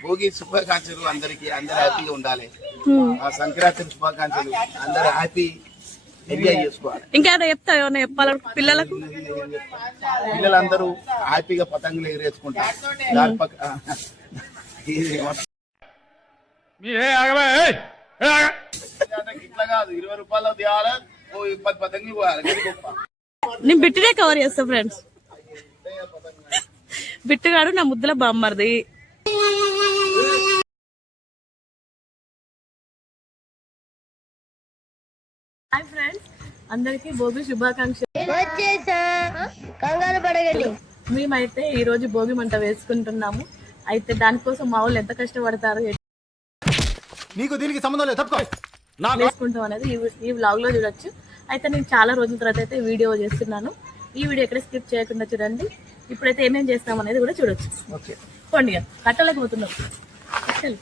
భోగి శుభాకాంక్షలు అందరికి అందరు హ్యాపీగా ఉండాలి. ఆ సంక్రాంతి శుభాకాంక్షలు అందరు హ్యాపీ ఎంజాయ్ చేసుకోవాలి. ఇంకా ఏదో చెప్తా ఏమన్నా చెప్పాలి? పిల్లలకు? పిల్లలందరూ హ్యాపీగా పతంగులు ఎగరేసుకుంటారు. దాని పక్క ఇది ఇట్లా కాదు ఇరవై రూపాయలు తేవాలి ఓ పది పతంగులు నేను బిట్టునే కవర్ చేస్తా ఫ్రెండ్స్ బిట్టుగాడు నా ముద్దుల బామ్మర్ది. అందరికీ భోగి శుభాకాంక్షలు. వచ్చేసా? కంగారు పడగండి మేమైతే ఈ రోజు భోగి మంట వేసుకుంటున్నాము. అయితే దానికోసం మా వాళ్ళు ఎంత కష్టపడతారు నీకు దీనికి సంబంధం లేదు వేసుకుంటాం అనేది ఈ- వ్లాగ్లో చూడొచ్చు. అయితే నేను చాలా రోజుల తర్వాత అయితే వీడియో చేస్తున్నాను. ఈ వీడియో ఎక్కడ స్కిప్ చేయకుండా చూడండి. ఇప్పుడైతే ఏమేం చేస్తాం అనేది కూడా చూడొచ్చు. ఓకే. పోండి ఇక. కట్టలేక పోతున్నాం చలో.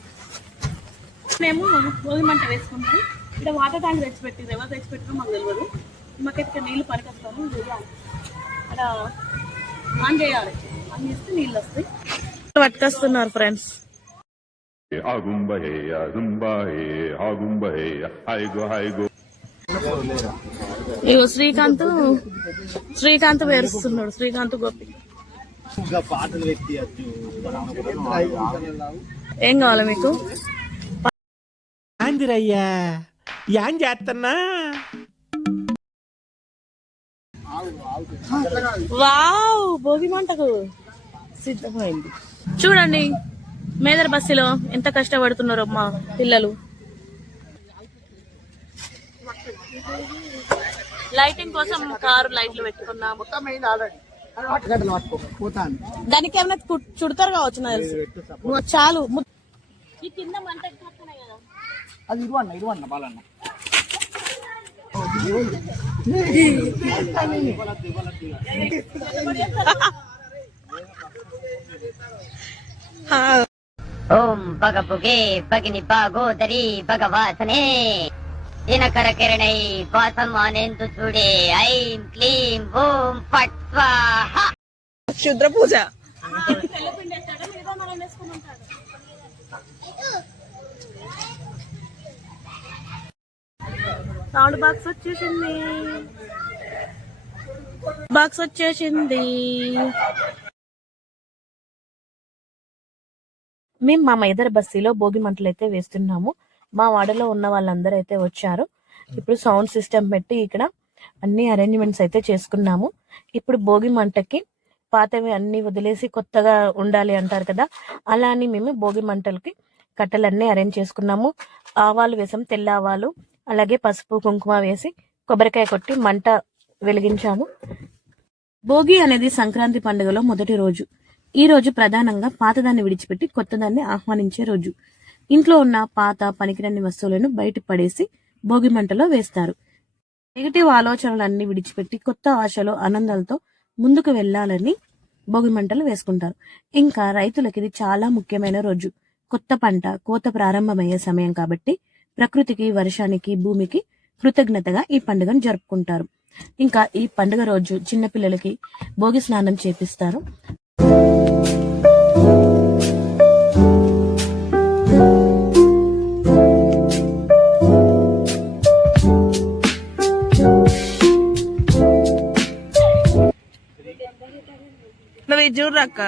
మేము భోగి మంట వేసుకుంటాం. ఇక్కడ వాటర్ ట్యాంక్ తెచ్చిపెట్టింది ఎవరు తెచ్చిపెట్టినా మాకు తెలియదు మాకైతే ఇక్కడ నీళ్ళు పనికొస్తాము అక్కడ ఆన్ చేయాలి. ఆన్ చేస్తే నీళ్ళు వస్తాయి. పట్టుకొస్తున్నారు ఫ్రెండ్స్. ఇగో శ్రీకాంత్ శ్రీకాంత్ వేరుస్తున్నాడు శ్రీకాంత్ గోపి. ఏం కావాలి మీకు? యాందిరయ్యా ఏం చేస్తున్నా వావ్ భోగి మంటకు సిద్ధమైంది. చూడండి మేదర్ బస్సులో ఎంత కష్టపడుతున్నారో అమ్మా పిల్లలు. లైటింగ్ కోసం కారు లైట్లు పెట్టుకున్నాము. దానికి ఏమైనా చుడతారు కావచ్చు నాకు చాలు. ఈ కింద మంట ఎక్కువ వస్తున్నాయి కదా అది ఇరువన్న ఇరువన్న బాలన్న ఓం పగపుగే పగిని పాగోదరి భగవాసనే దినకర కిరణై వాసం ఆనేందు చూడే ఐం క్లీం ఓం ఫట్ సౌండ్ బాక్స్ వచ్చేసింది. బాక్స్ వచ్చేసింది. మేము మా మైదర్ బస్సీలో భోగి మంటలు అయితే వేస్తున్నాము. మా వాడలో ఉన్న వాళ్ళందరూ అయితే వచ్చారు. ఇప్పుడు సౌండ్ సిస్టమ్ పెట్టి ఇక్కడ అన్ని అరేంజ్మెంట్స్ అయితే చేసుకున్నాము. ఇప్పుడు భోగి మంటకి పాతవి అన్ని వదిలేసి కొత్తగా ఉండాలి అంటారు కదా అలా అని మేము భోగి మంటలకి కట్టెలన్నీ అరేంజ్ చేసుకున్నాము. ఆవాలు వేసాం తెల్ల ఆవాలు అలాగే పసుపు కుంకుమ వేసి కొబ్బరికాయ కొట్టి మంట వెలిగించాము. భోగి అనేది సంక్రాంతి పండుగలో మొదటి రోజు. ఈ రోజు ప్రధానంగా పాతదాన్ని విడిచిపెట్టి కొత్తదాన్ని ఆహ్వానించే రోజు. ఇంట్లో ఉన్న పాత పనికిరని వస్తువులను బయట పడేసి భోగి మంటలో వేస్తారు. నెగిటివ్ ఆలోచనలన్నీ విడిచిపెట్టి కొత్త ఆశలు ఆనందాలతో ముందుకు వెళ్ళాలని భోగి మంటలు వేసుకుంటారు. ఇంకా రైతులకి ఇది చాలా ముఖ్యమైన రోజు. కొత్త పంట కోత ప్రారంభమయ్యే సమయం కాబట్టి ప్రకృతికి వర్షానికి భూమికి కృతజ్ఞతగా ఈ పండుగను జరుపుకుంటారు. ఇంకా ఈ పండుగ రోజు చిన్నపిల్లలకి భోగి స్నానం చేపిస్తారు. నువ్వు చూడరక్క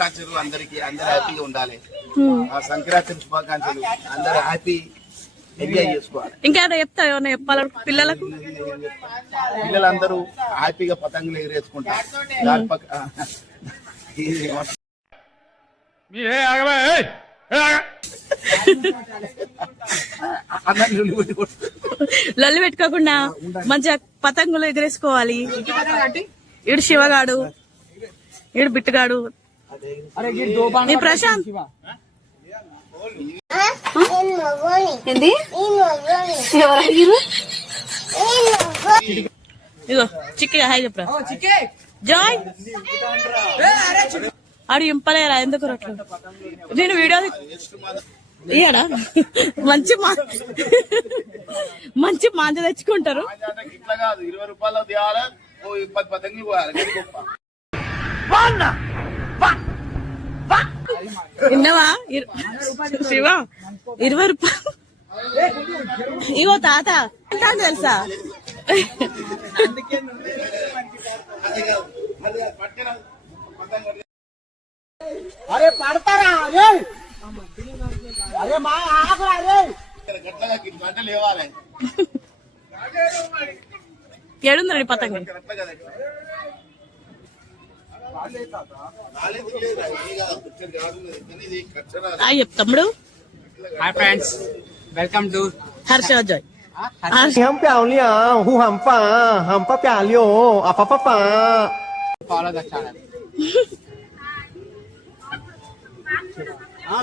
శుభాకాంక్షలు అందరికి అందరు హ్యాపీగా ఉండాలి. ఆ సంక్రాంతి శుభాకాంక్షలు అందరు హ్యాపీ ఎంజాయ్ చేసుకోవాలి. ఇంకా ఏదో చెప్తా ఏమన్నా చెప్పాలి పిల్లలకు? పిల్లలందరూ హ్యాపీగా పతంగులు ఎగరేసుకుంటారు. దాని పక్క. లల్లి పెట్టుకోకుండా మంచిగా పతంగులు ఎగరేసుకోవాలి. ఇడు శివగాడు ఇడు బిట్టుగాడు ప్రశాంత్. ఏంది? ఎవరు చిక్కిగా హాయ్ చెప్పరా. జాయ్. ఆడు ఇంపలేరా ఎందుకు రొట్లు నేను వీడియో ఇయ్యడా మంచి మా మంచి మాంజ తెచ్చుకుంటారు. ఇరవై రూపాయలు తేవాలి ఓ పది పతంగులు పోవాలి గది గొప్ప విన్నావా శివ ఇరవై రూపాయలు. ఇగో తాత అని తెలుసా? గట్లగా గంటలు లేవాలి ఏడుందండి పతంగి గట్ల కదా రాలేదు లేదు తమ్ముడు. Hi friends. Welcome to Harsha joy. Follow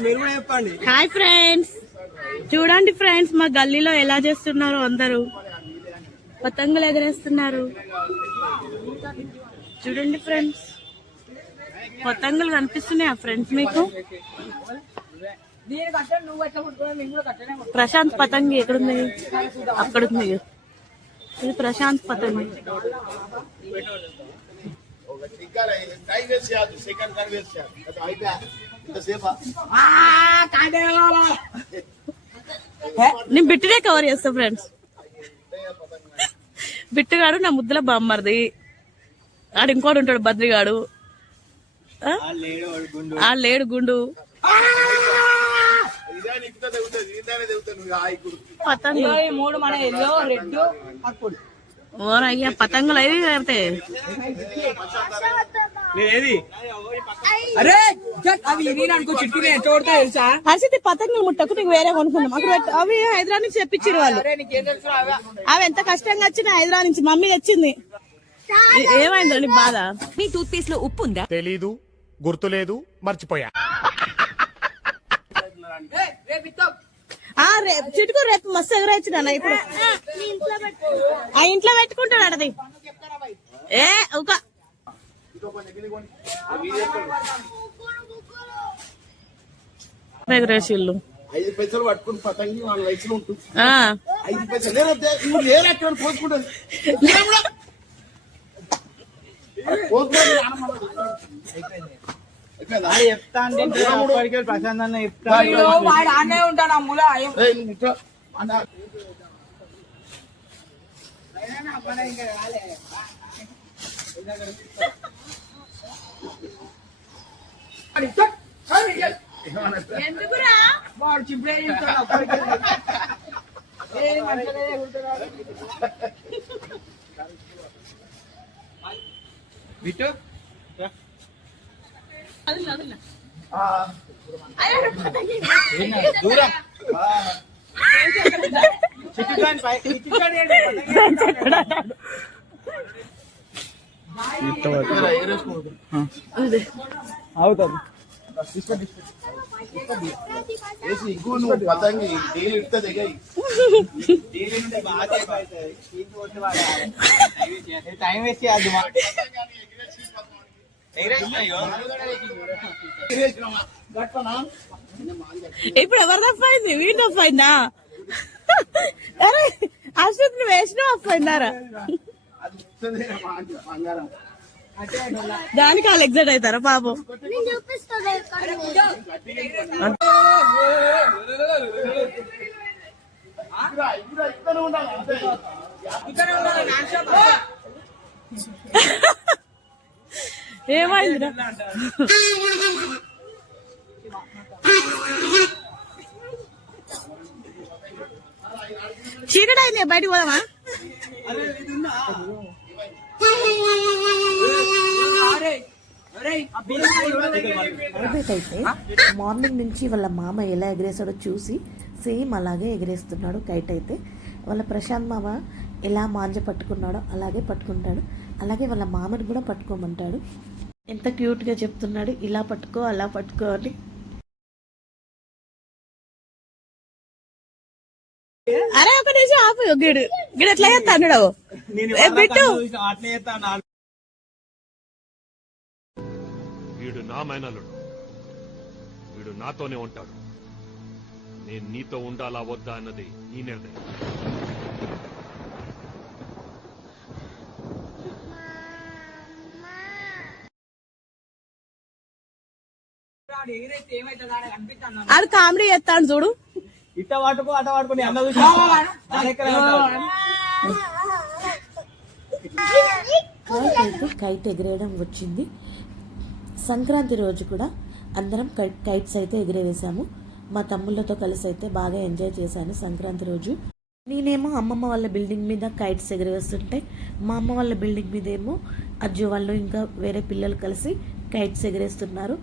మీరు కూడా చెప్పండి. Hi friends. చూడండి ఫ్రెండ్స్ మా గల్లీలో ఎలా చేస్తున్నారు అందరూ? పతంగులు ఎగరేస్తున్నారు. చూడండి ఫ్రెండ్స్. పతంగులు కనిపిస్తున్నాయా ఫ్రెండ్స్ మీకు? ప్రశాంత్ పతంగి ఎక్కడుంది? అక్కడ ఉంది ఇది ప్రశాంత్ పతంగి. నేను బిట్టునే కవర్ చేస్తా ఫ్రెండ్స్ బిట్టుగాడు నా ముద్దుల బామ్మర్ది. ఆడు ఇంకోటి ఉంటాడు బద్రిగాడు. ఆ? ఆ లేడు గుండు. ఓరయ్యా పతంగులు అవి కడితే పతంగులు ముట్టకు నీకు వేరే కొనుక్కున్నాం అక్కడ. అవి హైదరాబాద్ నుంచి తెప్పించారు వాళ్ళు. అవే ఎంత కష్టంగా వచ్చినా హైదరాబాద్ నుంచి మమ్మీ తెచ్చింది. ఏమైందండి బాధ? మీ టూత్ పేస్ట్లో ఉప్పు ఉందా? తెలీదు. గుర్తులేదు మర్చిపోయా. ఆ రేపు చిటుకు రేపు మస్తు ఎగరేచ్చినా ఇప్పుడు. ఆ ఇంట్లో పెట్టుకుంటాడు అడది ఏ ఒక. ఎగరేసిల్లు ఐదు పైసలు పట్టుకుని పతంగి వాళ్ళ లైఫ్లో ఉంటుంది ఆ, ఐదు పైసలు. నువ్వు లేరు అక్కడ ప్రశాంత్ అన్న చెప్తా ఉంటాడు ఆ మూల వాడు చిప్పుడే చెప్తాడు ఏ మంచిగా బిట్టు ఆ, దూరం. అవుతుంది పతంగి. డైలీ ఇస్తే దిగాయి టైం వేస్ట్ చేయద్దు ఇప్పుడు ఎవరు తప్పైంది వీడు తప్పైందా అరే అశ్వత్ నువ్వు వేసినా తప్పైందారా దానికి వాళ్ళు ఎగ్జైట్ అవుతారా పాపం? ఇక్కడ ఇక్కడ ఇక్కడ ఉండాలి అంతే. ఏమైందిరా? చీకటి అయింది బయటకు పోదామా? అయితే మార్నింగ్ నుంచి వాళ్ళ మామ ఎలా ఎగరేసాడో చూసి సేమ్ అలాగే ఎగరేస్తున్నాడు కైట్ అయితే. వాళ్ళ ప్రశాంత్ మామ ఎలా మాంజ పట్టుకున్నాడో అలాగే పట్టుకుంటాడు. అలాగే వాళ్ళ మామని కూడా పట్టుకోమంటాడు. ఎంత క్యూట్గా చెప్తున్నాడు ఇలా పట్టుకో అలా పట్టుకో అని. అరే ఒక నిమిషం ఆపు. గిడు గిడు ఎట్లా చేస్తా అన్నాడు? ఏ బిట్టు. అట్లే చేస్తా వీడు నా మేనలుడు వీడు నాతోనే ఉంటాడు. నేను నీతో ఉండాలా వద్దా అన్నది నీ నిర్ణయం. ఆడు కామెడీ చేస్తాడు చూడు. ఇట్ట అన్న నా దగ్గర ఉంటాడు. కైట్ ఎగిరేయడం వచ్చింది. సంక్రాంతి రోజు కూడా అందరం కైట్స్ అయితే ఎగిరేవేశాము. మా తమ్ముళ్ళతో కలిసి అయితే బాగా ఎంజాయ్ చేశాను సంక్రాంతి రోజు. నేనేమో అమ్మమ్మ వాళ్ళ బిల్డింగ్ మీద కైట్స్ ఎగిరేస్తుంటే మా అమ్మ వాళ్ళ బిల్డింగ్ మీద ఏమో అజ్జు వాళ్ళు ఇంకా వేరే పిల్లలు కలిసి కైట్స్ ఎగిరేస్తున్నారు.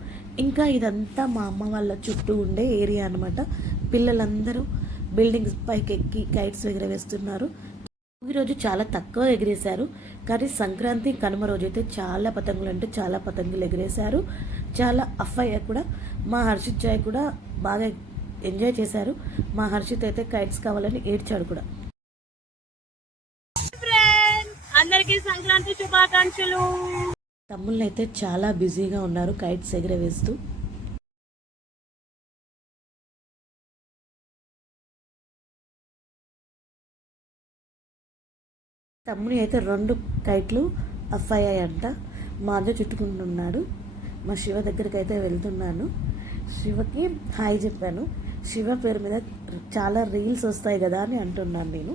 ఇంకా ఇదంతా మా అమ్మ వాళ్ళ చుట్టూ ఉండే ఏరియా అనమాట పిల్లలందరూ బిల్డింగ్స్ పైకి ఎక్కి కైట్స్ ఎగిరవేస్తున్నారు ఈరోజు చాలా తక్కువ ఎగిరేశారు. కానీ సంక్రాంతి కనుమ రోజు అయితే చాలా పతంగులు అంటే చాలా పతంగులు ఎగిరేశారు. చాలా అఫ్ఐ కూడా మా హర్షిత్ జాయ్ కూడా బాగా ఎంజాయ్ చేశారు. మా హర్షిత్ అయితే కైట్స్ కావాలని ఏడ్చాడు కూడా. అందరికీ సంక్రాంతి శుభాకాంక్షలు. తమ్ముళ్ళు అయితే చాలా బిజీగా ఉన్నారు కైట్స్ ఎగరవేస్తూ. తమ్ముని అయితే రెండు కైట్లు అఫ్ అయ్యాయంట మా అన్న చుట్టుకుంటున్నాడు. మా శివ దగ్గరికి అయితే వెళ్తున్నాను. శివకి హాయ్ చెప్పాను. శివ పేరు మీద చాలా రీల్స్ వస్తాయి కదా అని అంటున్నాను నేను.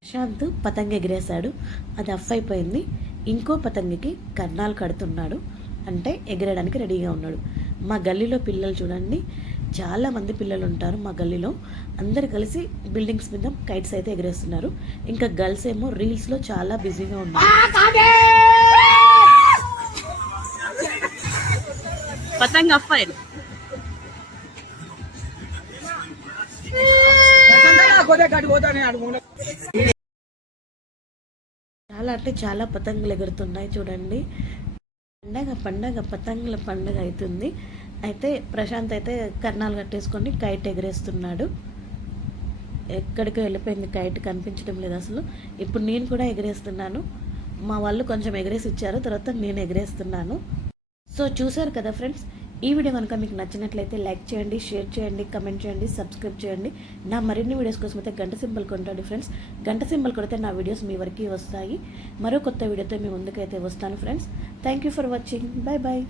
ప్రశాంత్ పతంగ ఎగిరేశాడు. అది అఫ్ అయిపోయింది ఇంకో పతంగికి కర్ణాలు కడుతున్నాడు. అంటే ఎగరడానికి రెడీగా ఉన్నాడు. మా గల్లీలో పిల్లలు చూడండి. చాలా మంది పిల్లలు ఉంటారు మా గల్లీలో. అందరు కలిసి బిల్డింగ్స్ మీద కైట్స్ అయితే ఎగరేస్తున్నారు. ఇంకా గర్ల్స్ ఏమో రీల్స్లో చాలా బిజీగా ఉన్నారు. పతంగ పోతానే. చాలా అంటే చాలా పతంగులు ఎగురుతున్నాయి చూడండి. పండగ పండగ పతంగుల పండగ అవుతుంది అయితే ప్రశాంత్ అయితే కర్ణాలు కట్టేసుకొని కైట్ ఎగరేస్తున్నాడు. ఎక్కడికి వెళ్ళిపోయింది కైట్ కనిపించడం లేదు అసలు. ఇప్పుడు నేను కూడా ఎగరేస్తున్నాను. మా వాళ్ళు కొంచెం ఎగరేసి ఇచ్చారు తర్వాత నేను ఎగరేస్తున్నాను. సో చూసారు కదా ఫ్రెండ్స్ ఈ వీడియో కనుక మీకు నచ్చినట్లయితే లైక్ చేయండి షేర్ చేయండి కమెంట్ చేయండి సబ్స్క్రైబ్ చేయండి. నా మరిన్ని వీడియోస్ కోసం అయితే గంట సింబల్ కొంటాడు ఫ్రెండ్స్. గంట సింబల్ కొడితే నా వీడియోస్ మీ వరకు వస్తాయి. మరో కొత్త వీడియోతో మీ ముందుకైతే వస్తాను friends. Thank you for watching bye bye